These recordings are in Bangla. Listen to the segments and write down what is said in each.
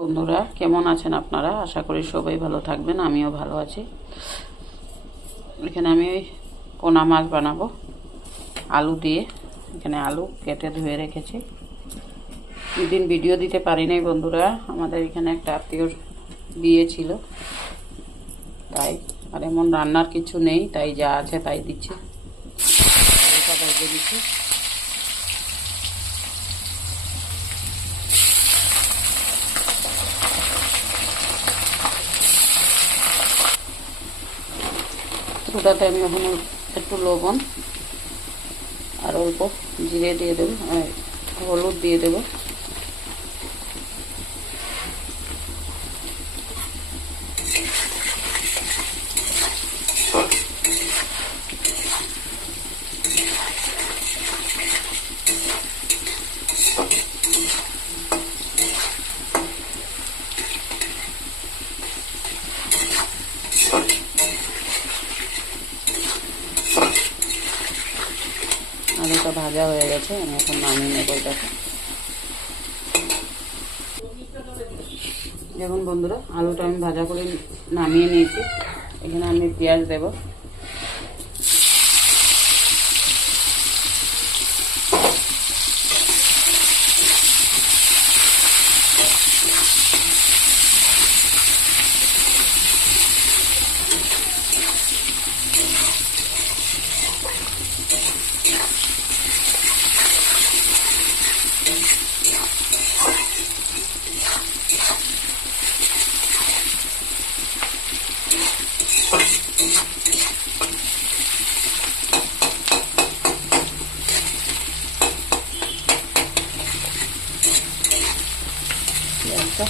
বন্ধুরা কেমন আছেন আপনারা? আশা করি সবাই ভালো থাকবেন, আমিও ভালো আছি। এখানে আমি ওই পোনা মাছ বানাবো আলু দিয়ে। এখানে আলু কেটে ধুয়ে রেখেছি। দুদিন ভিডিও দিতে পারি নাই বন্ধুরা, আমাদের এখানে একটা আত্মীয়র বিয়ে ছিল, তাই আর এমন রান্নার কিছু নেই, তাই যা আছে তাই দিচ্ছি। আলুটা ভেজে দিচ্ছি। ওটাতে আমি এখন একটু লবণ আর অল্প জিরে দিয়ে দেবো, হলুদ দিয়ে দেবো। আলুটা ভাজা হয়ে গেছে, আমি এখন নামিয়ে নেব এটাকে। দেখুন বন্ধুরা, আলুটা আমি ভাজা করে নামিয়ে নিয়েছি। এখানে আমি পেঁয়াজ দেব। পেঁয়াজটা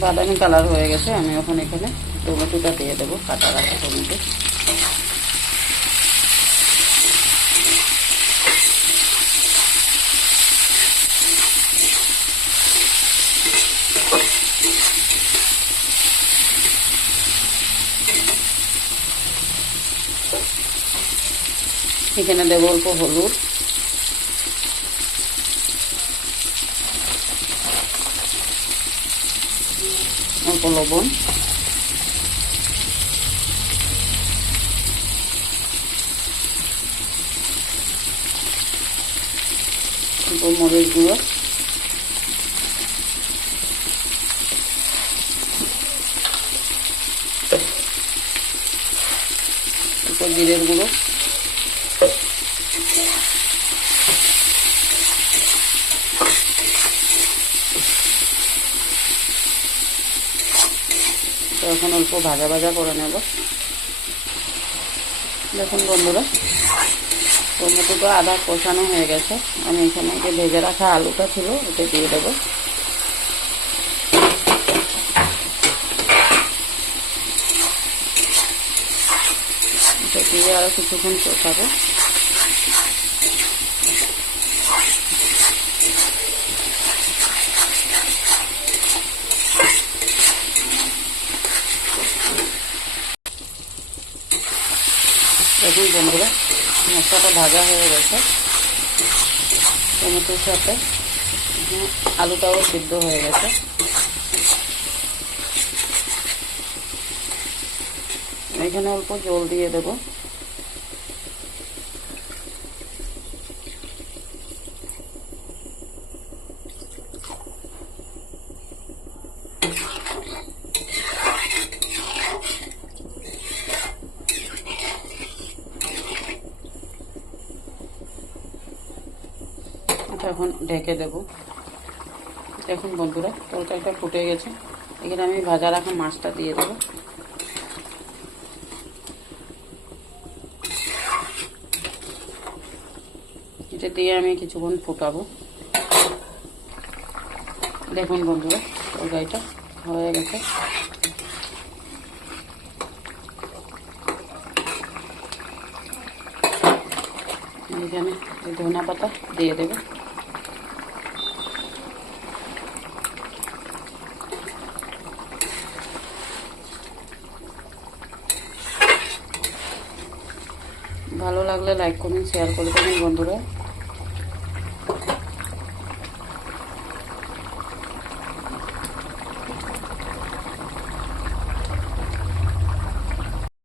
বাদামি কালার হয়ে গেছে, আমি এখন এখানে টমেটোটা দিয়ে দেবো, কাটা রাখা টমেটো। এখানে দেবো অল্প হলুদ, অল্প লবণ, অল্প মরিচ গুঁড়ো, অল্প জিরের গুঁড়ো, এখন অল্প ভাজা ভাজা করে নেব। দেখুন বন্ধুরা, টমেটোটা আধা কষানো হয়ে গেছে। আমি এখানে যে ভেজে রাখা আলুটা ছিল ওটা দিয়ে দেবো। এটা দিয়ে আরও কিছুক্ষণ কষাবো। দেখুন বন্ধুরা, মশলাটা ভাজা হয়ে গেছে, টমেটোর সাথে আলুটাও সিদ্ধ হয়ে গেছে। এখানে অল্প জল দিয়ে দেব। এখন ঢেকে দেব। দেখুন বন্ধুরা, তরকারিটা ফুটে গেছে। এখানে আমি ভাজা রাখা মাছটা দিয়ে দেবো। এটা দিয়ে আমি কিছুক্ষণ ফুটাবো। দেখুন বন্ধুরা, তরকারিটা হয়ে গেছে। এখানে ধনিয়া পাতা দিয়ে দেবে। ভালো লাগলে লাইক কমেন্ট শেয়ার করে দেবেন বন্ধুরা।